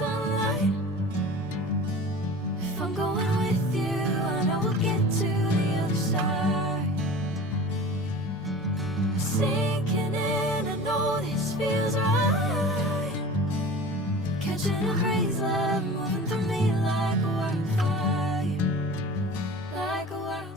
sunlight. If I'm going with you, I know we'll get to the other side. Sinking in, I know this feels right. Catching a crazy love moving through me like a wildfire, like a wildfire.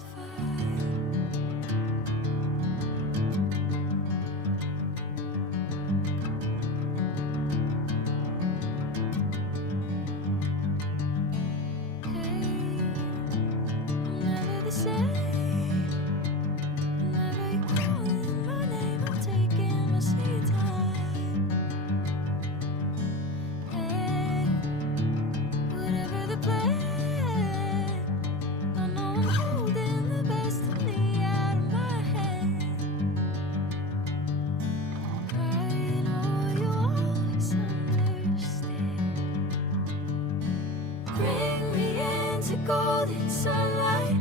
Golden sunlight.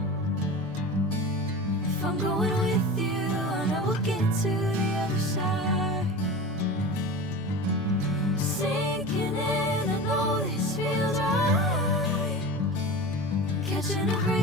If I'm going with you, I know we'll get to the other side. Sinking in, I know this feels right. Catching a breeze.